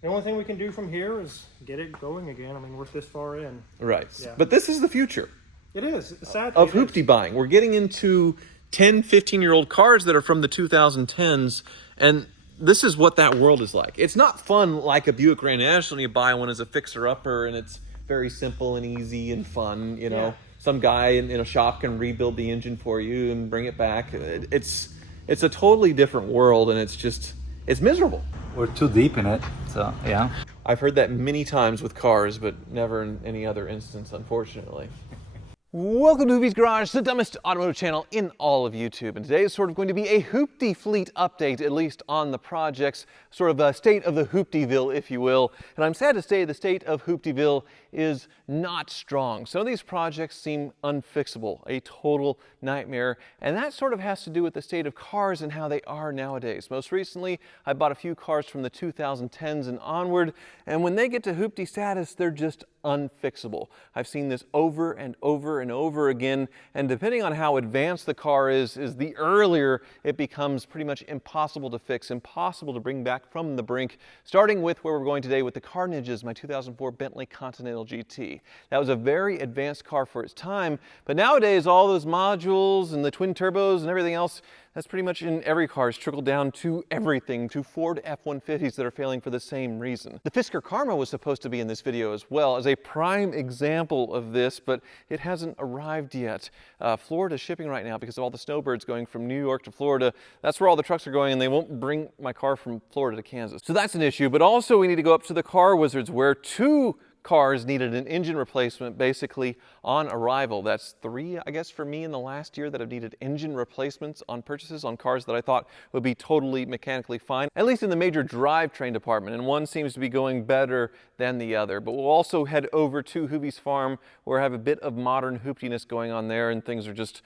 The only thing we can do from here is get it going again. I mean, we're this far in. Right. Yeah. But this is the future. It is. Sadly, Of hoopty buying. We're getting into 10, 15-year-old cars that are from the 2010s, and this is what that world is like. It's not fun like a Buick Grand National. You buy one as a fixer-upper, and it's very simple and easy and fun, you know. Yeah. Some guy in a shop can rebuild the engine for you and bring it back. It's a totally different world, and it's miserable. We're too deep in it, so yeah. I've heard that many times with cars, but never in any other instance, unfortunately. Welcome to Hoovie's Garage, the dumbest automotive channel in all of YouTube. And today is sort of going to be a hoopty fleet update, at least on the projects, sort of a state of the hooptyville, if you will. And I'm sad to say the state of hooptyville is not strong. Some of these projects seem unfixable, a total nightmare. And that sort of has to do with the state of cars and how they are nowadays. Most recently, I bought a few cars from the 2010s and onward, and when they get to hoopty status, they're just unfixable. I've seen this over and over and over again, and depending on how advanced the car is the earlier it becomes pretty much impossible to fix, impossible to bring back from the brink, starting with where we're going today with the car ninjas, my 2004 Bentley Continental GT. That was a very advanced car for its time, but nowadays all those modules and the twin turbos and everything else, that's pretty much in every car, has trickled down to everything, to Ford F-150s that are failing for the same reason. The Fisker Karma was supposed to be in this video as well as a prime example of this, but it hasn't arrived yet. Florida's shipping right now because of all the snowbirds going from New York to Florida. That's where all the trucks are going, and they won't bring my car from Florida to Kansas. So that's an issue, but also we need to go up to the car wizards where two cars needed an engine replacement basically on arrival. That's three, I guess, for me in the last year that have needed engine replacements on purchases on cars that I thought would be totally mechanically fine, at least in the major drivetrain department, and one seems to be going better than the other. But we'll also head over to Hoovie's farm where I have a bit of modern hooptiness going on there, and things are just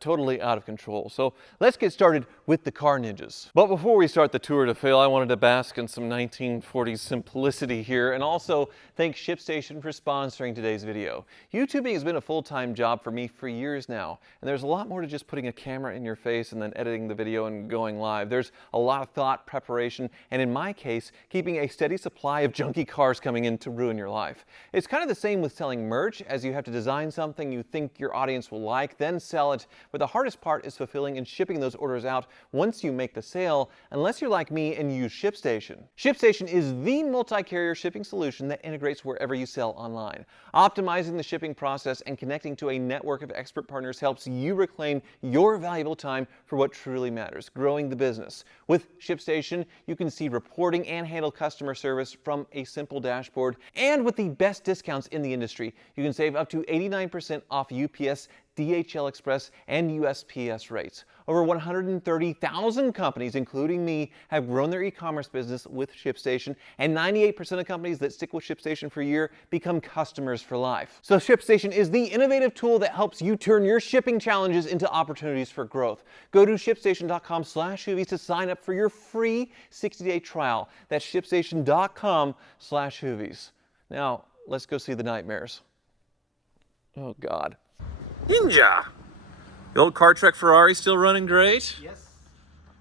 totally out of control. So let's get started with the car ninjas. But before we start the tour de fail, I wanted to bask in some 1940s simplicity here, and also thank ShipStation for sponsoring today's video. YouTubing has been a full-time job for me for years now, and there's a lot more to just putting a camera in your face and then editing the video and going live. There's a lot of thought, preparation, and in my case, keeping a steady supply of junky cars coming in to ruin your life. It's kind of the same with selling merch, as you have to design something you think your audience will like, then sell it, but the hardest part is fulfilling and shipping those orders out once you make the sale, unless you're like me and use ShipStation. ShipStation is the multi-carrier shipping solution that integrates wherever you sell online. Optimizing the shipping process and connecting to a network of expert partners helps you reclaim your valuable time for what truly matters, growing the business. With ShipStation, you can see reporting and handle customer service from a simple dashboard, and with the best discounts in the industry, you can save up to 89% off UPS, DHL Express, and USPS rates. Over 130,000 companies, including me, have grown their e-commerce business with ShipStation, and 98% of companies that stick with ShipStation for a year become customers for life. So ShipStation is the innovative tool that helps you turn your shipping challenges into opportunities for growth. Go to shipstation.com/Hoovie to sign up for your free 60-day trial. That's shipstation.com/Hoovies. Now, let's go see the nightmares. Oh, God. Ninja! The old car truck Ferrari still running great? Yes.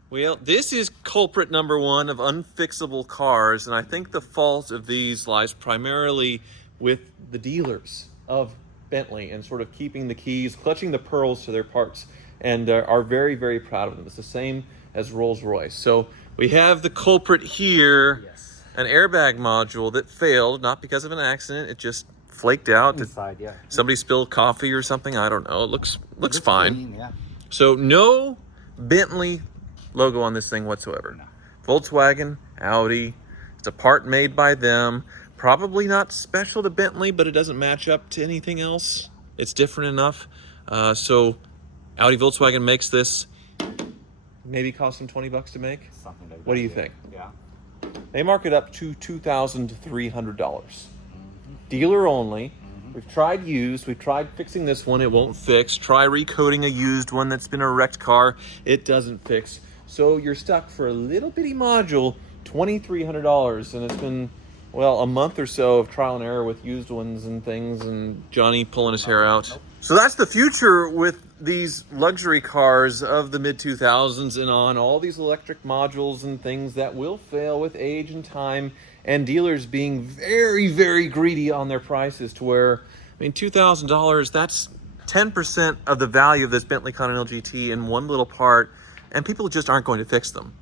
Well, this is culprit number one of unfixable cars, and I think the fault of these lies primarily with the dealers of Bentley and sort of keeping the keys, clutching the pearls to their parts, and are very, very proud of them. It's the same as Rolls-Royce. So we have the culprit here, Yes. an airbag module that failed, not because of an accident, it just flaked out. Inside, yeah. Somebody spilled coffee or something, I don't know. It looks fine. Clean, yeah. So no Bentley logo on this thing whatsoever. No. Volkswagen, Audi, it's a part made by them. Probably not special to Bentley, but it doesn't match up to anything else. It's different enough. So Audi, Volkswagen makes this. Maybe cost them $20 to make. Something like that. What do you yeah. think? Yeah. They mark it up to $2,300. Dealer only. We've tried used, we've tried fixing this one, it won't fix. Try recoating a used one that's been a wrecked car, it doesn't fix. So you're stuck for a little bitty module, $2,300, and it's been, well, a month or so of trial and error with used ones and things, and Johnny pulling his hair out. So that's the future with these luxury cars of the mid-2000s and on, all these electric modules and things that will fail with age and time, and dealers being very, very greedy on their prices to where, I mean, $2,000, that's 10% of the value of this Bentley Continental GT in one little part, and people just aren't going to fix them.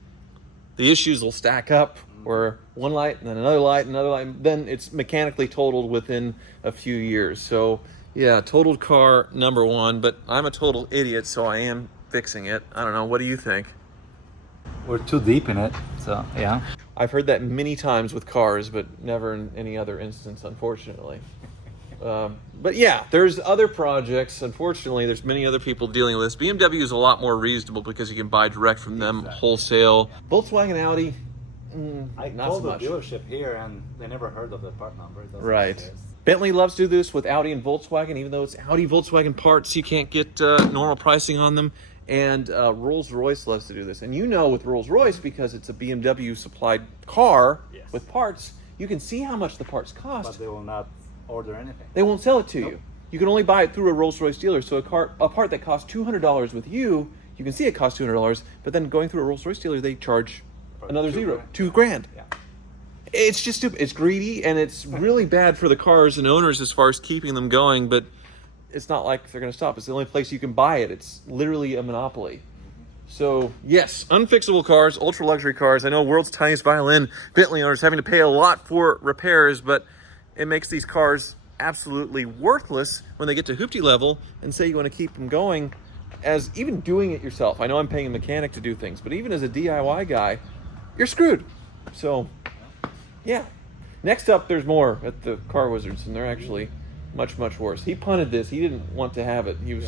The issues will stack up, where one light and then another light, then it's mechanically totaled within a few years. So yeah, totaled car number one, but I'm a total idiot, so I am fixing it. I don't know, what do you think? We're too deep in it, so yeah. I've heard that many times with cars, but never in any other instance, unfortunately. But yeah, there's other projects. Unfortunately, there's many other people dealing with this. BMW is a lot more reasonable because you can buy direct from them wholesale. Volkswagen, Audi, I not called so the much. dealership here and they never heard of the part number. It doesn't Right. exist. Bentley loves to do this with Audi and Volkswagen, even though it's Audi, Volkswagen parts, you can't get normal pricing on them. And Rolls-Royce loves to do this. And you know with Rolls-Royce, because it's a BMW supplied car with parts, you can see how much the parts cost. But they will not order anything. They won't sell it to you. You can only buy it through a Rolls-Royce dealer. So a part that costs $200 with you can see it costs $200, but then going through a Rolls-Royce dealer, they charge another $2,000. Yeah. It's just stupid. It's greedy, and it's really bad for the cars and owners as far as keeping them going, but it's not like they're going to stop. It's the only place you can buy it. It's literally a monopoly. So yes, unfixable cars, ultra luxury cars. I know world's tiniest violin, Bentley owners having to pay a lot for repairs, but it makes these cars absolutely worthless when they get to hoopty level and say you want to keep them going as even doing it yourself. I know I'm paying a mechanic to do things, but even as a DIY guy, you're screwed. So yeah. Next up, there's more at the Car Wizards, and they're actually much, much worse. He punted this. He didn't want to have it. He was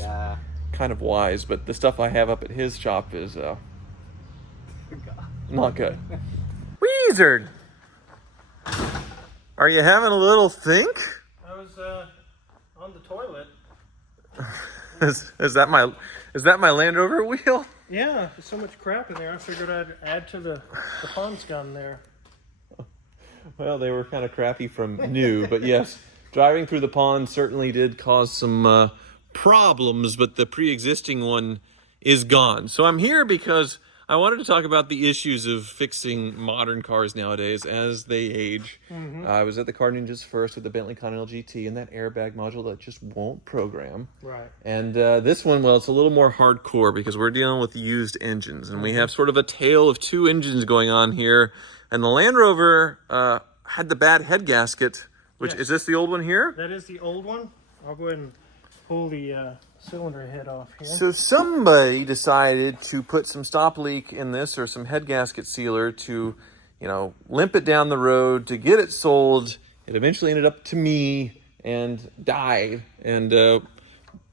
kind of wise, but the stuff I have up at his shop is not good. Wizard! Are you having a little think? I was on the toilet. Is that my Land Rover wheel? Yeah, there's so much crap in there. I figured I'd add to the pond scum there. Well, they were kind of crappy from new, but yes, driving through the pond certainly did cause some problems, but the pre-existing one is gone. So I'm here because I wanted to talk about the issues of fixing modern cars nowadays as they age. I was at the Car Ninjas first with the Bentley Continental GT and that airbag module that just won't program. Right. And this one, well, it's a little more hardcore because we're dealing with used engines, and we have sort of a tale of two engines going on here. And the Land Rover had the bad head gasket, which is this the old one here? That is the old one. I'll go ahead and pull the cylinder head off here. So somebody decided to put some stop leak in this or some head gasket sealer to, limp it down the road to get it sold. It eventually ended up to me and died. And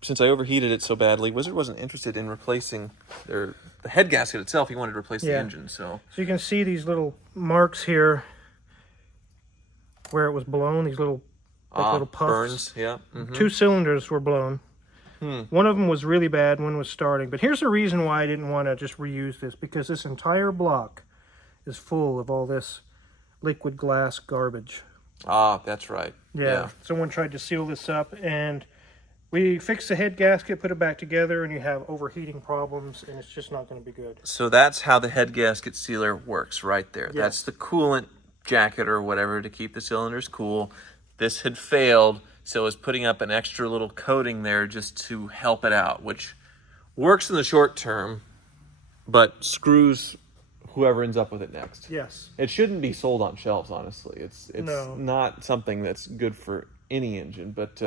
since I overheated it so badly, Wizard wasn't interested in replacing the head gasket itself. He wanted to replace the engine. So you can see these little marks here where it was blown, these little little puffs. Burns, yeah. Mm-hmm. 2 cylinders were blown. One of them was really bad, one was starting. But here's the reason why I didn't want to just reuse this, because this entire block is full of all this liquid glass garbage. Ah, that's right. Yeah. Someone tried to seal this up, and we fixed the head gasket, put it back together, and you have overheating problems, and it's just not going to be good. So that's how the head gasket sealer works right there. Yeah. That's the coolant jacket or whatever to keep the cylinders cool. This had failed, so I was putting up an extra little coating there just to help it out, which works in the short term, but screws whoever ends up with it next. Yes. It shouldn't be sold on shelves, honestly. It's No. not something that's good for any engine, but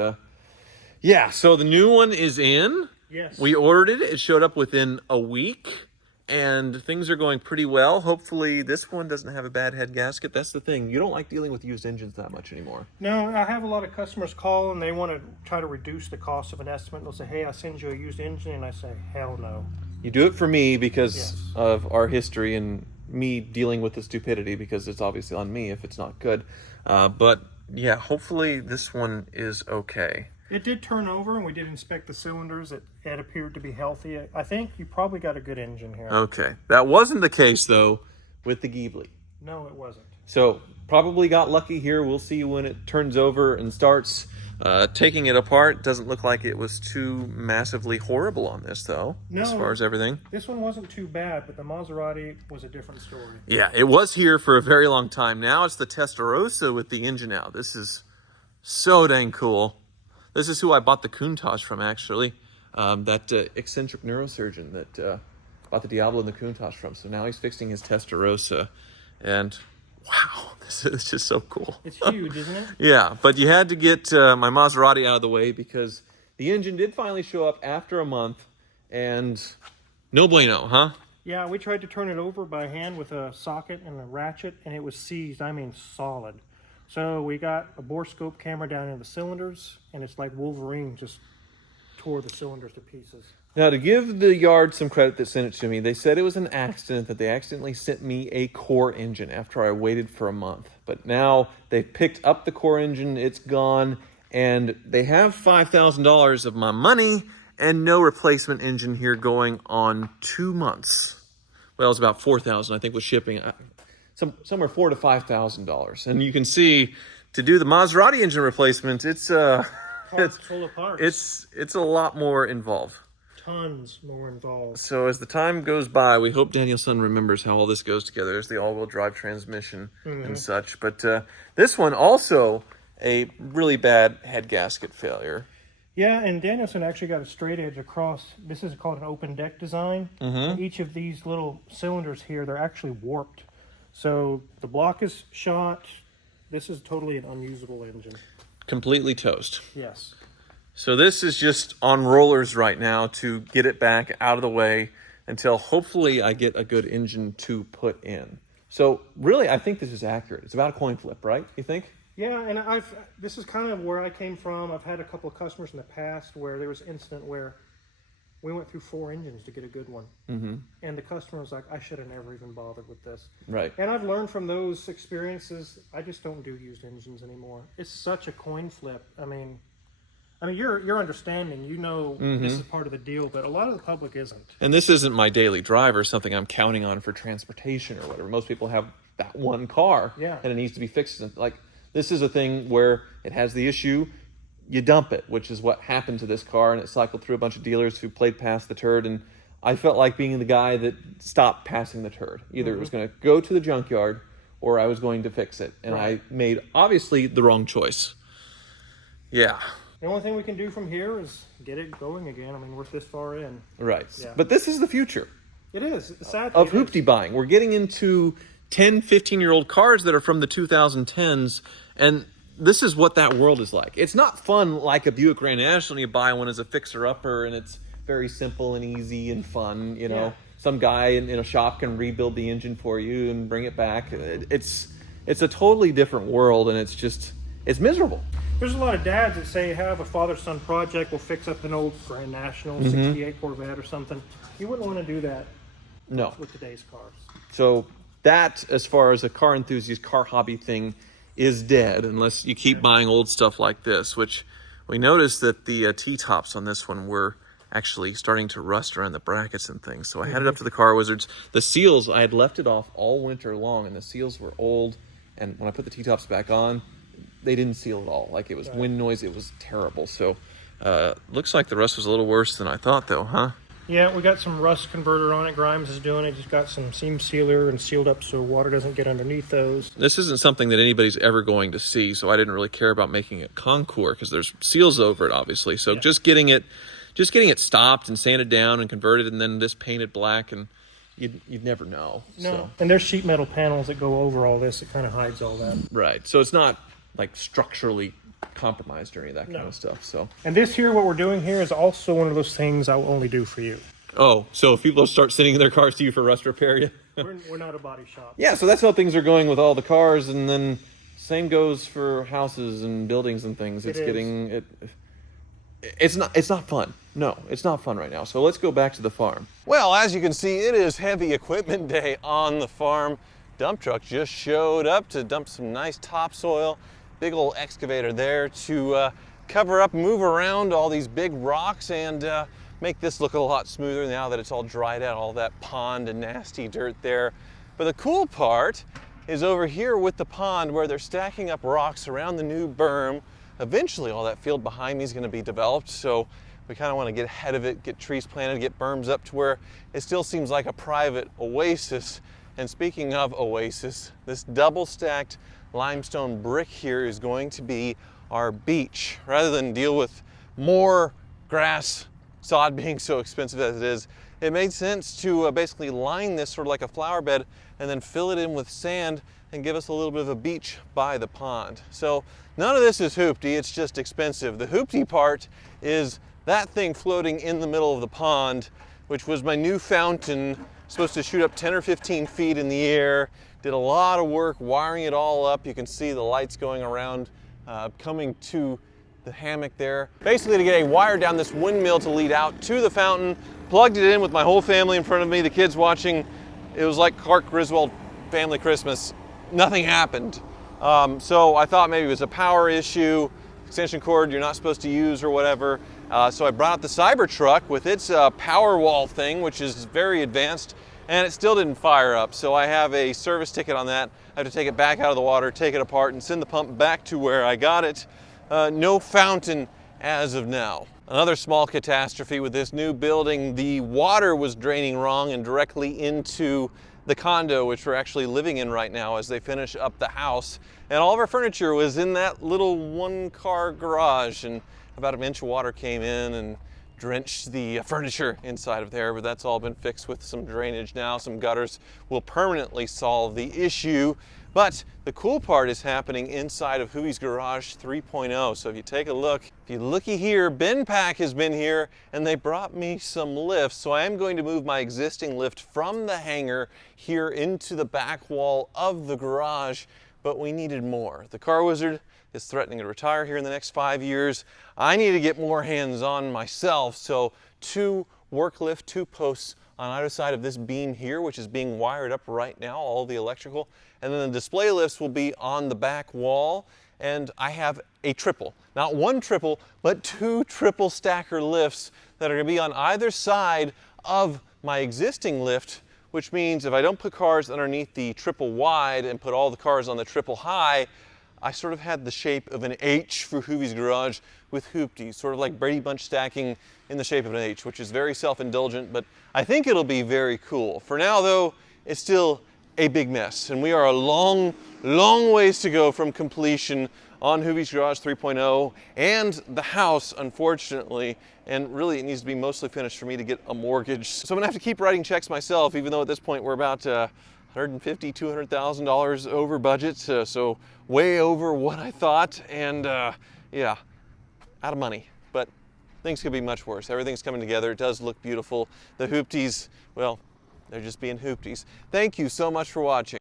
yeah, so the new one is in. Yes. We ordered it. It showed up within a week, and things are going pretty well. Hopefully this one doesn't have a bad head gasket. That's the thing. You don't like dealing with used engines that much anymore. No, I have a lot of customers call, and they want to try to reduce the cost of an estimate. They'll say, hey, I send you a used engine, and I say, hell no. You do it for me because of our history and me dealing with the stupidity, because it's obviously on me if it's not good. But yeah, hopefully this one is okay. It did turn over, and we did inspect the cylinders. It appeared to be healthy. I think you probably got a good engine here. Okay. That wasn't the case, though, with the Ghibli. No, it wasn't. So probably got lucky here. We'll see when it turns over and starts. Taking it apart doesn't look like it was too massively horrible on this, though, No, as far as everything. This one wasn't too bad, but the Maserati was a different story. Yeah, it was here for a very long time. Now it's the Testarossa with the engine out. This is so dang cool. This is who I bought the Countach from, actually. That eccentric neurosurgeon that bought the Diablo and the Countach from. So now he's fixing his Testarossa. And wow, this is just so cool. It's huge, isn't it? Yeah, but you had to get my Maserati out of the way because the engine did finally show up after a month. And no bueno, huh? Yeah, we tried to turn it over by hand with a socket and a ratchet, and it was seized, I mean solid. So we got a borescope camera down in the cylinders, and it's like Wolverine just tore the cylinders to pieces. Now, to give the yard some credit that sent it to me, they said it was an accident, that they accidentally sent me a core engine after I waited for a month. But now they've picked up the core engine, it's gone, and they have $5,000 of my money and no replacement engine here going on 2 months. Well, it's about $4,000, I think, with shipping. Somewhere $4,000 to $5,000. And you can see, to do the Maserati engine replacement, it's a lot more involved. Tons more involved. So as the time goes by, we hope Danielson remembers how all this goes together. There's the all-wheel drive transmission and such. But this one also a really bad head gasket failure. Yeah, and Danielson actually got a straight edge across. This is called an open deck design. Each of these little cylinders here, they're actually warped. So the block is shot. This is totally an unusable engine. Completely toast. Yes. So this is just on rollers right now to get it back out of the way until hopefully I get a good engine to put in. So really, I think this is accurate. It's about a coin flip, right? You think? Yeah, and this is kind of where I came from. I've had a couple of customers in the past where there was an incident where we went through 4 engines to get a good one. And the customer was like, I should have never even bothered with this. Right. And I've learned from those experiences, I just don't do used engines anymore. It's such a coin flip. I mean, you're understanding. You know this is part of the deal, but a lot of the public isn't. And this isn't my daily drive or something I'm counting on for transportation or whatever. Most people have that one car, Yeah. and it needs to be fixed. Like, this is a thing where it has the issue, you dump it, which is what happened to this car, and it cycled through a bunch of dealers who played past the turd, and I felt like being the guy that stopped passing the turd. Either it was going to go to the junkyard, or I was going to fix it, and I made, obviously, the wrong choice. Yeah. The only thing we can do from here is get it going again. I mean, we're this far in. Right. Yeah. But this is the future. It is. Sadly, Of hoopty buying. We're getting into 10, 15-year-old cars that are from the 2010s, and this is what that world is like. It's not fun like a Buick Grand National. You buy one as a fixer-upper, and it's very simple and easy and fun. You know, Yeah. some guy in a shop can rebuild the engine for you and bring it back. It's a totally different world, and it's miserable. There's a lot of dads that say have a father-son project. We'll fix up an old Grand National 68 Corvette or something. You wouldn't want to do that. No. With today's cars. So that, as far as a car enthusiast, car hobby thing, is dead unless you keep buying old stuff like this, which we noticed that the T-tops on this one were actually starting to rust around the brackets and things. So I had it up to the Car Wizards. The seals, I had left it off all winter long, and the seals were old. And when I put the T-tops back on, they didn't seal at all. Like, it was wind noise. It was terrible. So looks like the rust was a little worse than I thought, though, huh? Yeah, we got some rust converter on it. Grimes is doing it. Just got some seam sealer and sealed up so water doesn't get underneath those. This isn't something that anybody's ever going to see, so I didn't really care about making it concours because there's seals over it, obviously. So just getting it stopped and sanded down and converted, and then this painted black, and you'd never know. No, So. and there's sheet metal panels that go over all this. It kind of hides all that. Right. So it's not like structurally compromised or any of that kind of stuff. So. And this here, what we're doing here, is also one of those things I will only do for you. Oh, so if people start sending their cars to you for rust repair, We're not a body shop. yeah. So that's how things are going with all the cars, and then same goes for houses and buildings and things. It's not fun. No, it's not fun right now. So let's go back to the farm. Well, as you can see, it is heavy equipment day on the farm. Dump truck just showed up to dump some nice topsoil. Big old excavator there to cover up, move around all these big rocks and make this look a lot smoother now that it's all dried out, all that pond and nasty dirt there. But the cool part is over here with the pond where they're stacking up rocks around the new berm eventually all that field behind me is going to be developed, so we kind of want to get ahead of it, get trees planted, get berms up to where it still seems like a private oasis. And speaking of oasis, this double stacked limestone brick here is going to be our beach. Rather than deal with more grass, sod being so expensive as it is, it made sense to basically line this sort of like a flower bed and then fill it in with sand and give us a little bit of a beach by the pond. So none of this is hoopty, it's just expensive. The hoopty part is that thing floating in the middle of the pond, which was my new fountain, supposed to shoot up 10 or 15 feet in the air. Did a lot of work wiring it all up. You can see the lights going around, coming to the hammock there. Basically to get a wire down this windmill to lead out to the fountain, plugged it in with my whole family in front of me, the kids watching. It was like Clark Griswold family Christmas. Nothing happened. So I thought maybe it was a power issue, extension cord you're not supposed to use or whatever. So I brought out the Cybertruck with its power wall thing, which is very advanced, and it still didn't fire up. So I have a service ticket on that. I have to take it back out of the water, take it apart, and send the pump back to where I got it. No fountain as of now. Another small catastrophe with this new building, the water was draining wrong and directly into the condo, which we're actually living in right now as they finish up the house. And all of our furniture was in that little one-car garage, and about an inch of water came in and drenched the furniture inside of there, but that's all been fixed with some drainage now. Some gutters will permanently solve the issue. But the cool part is happening inside of Hoovie's Garage 3.0. So if you take a look, if you looky here, BenPack has been here and they brought me some lifts. So I am going to move my existing lift from the hangar here into the back wall of the garage, but we needed more. The Car Wizard is threatening to retire here in the next 5 years. I need to get more hands-on myself. So 2 work lift, 2 posts on either side of this beam here, which is being wired up right now, all the electrical. And then the display lifts will be on the back wall. And I have a triple, not 1 triple, but 2 triple stacker lifts that are gonna be on either side of my existing lift, which means if I don't put cars underneath the triple wide and put all the cars on the triple high, I sort of had the shape of an H for Hoovie's Garage with hoopties, sort of like Brady Bunch stacking in the shape of an H, which is very self-indulgent, but I think it'll be very cool. For now though, it's still a big mess, and we are a long, long ways to go from completion on Hoovie's Garage 3.0 and the house, unfortunately, and really it needs to be mostly finished for me to get a mortgage. So I'm gonna have to keep writing checks myself, even though at this point we're about $150,000, $200,000 over budget, so way over what I thought, and yeah, out of money. But things could be much worse. Everything's coming together. It does look beautiful. The hoopties, well, they're just being hoopties. Thank you so much for watching.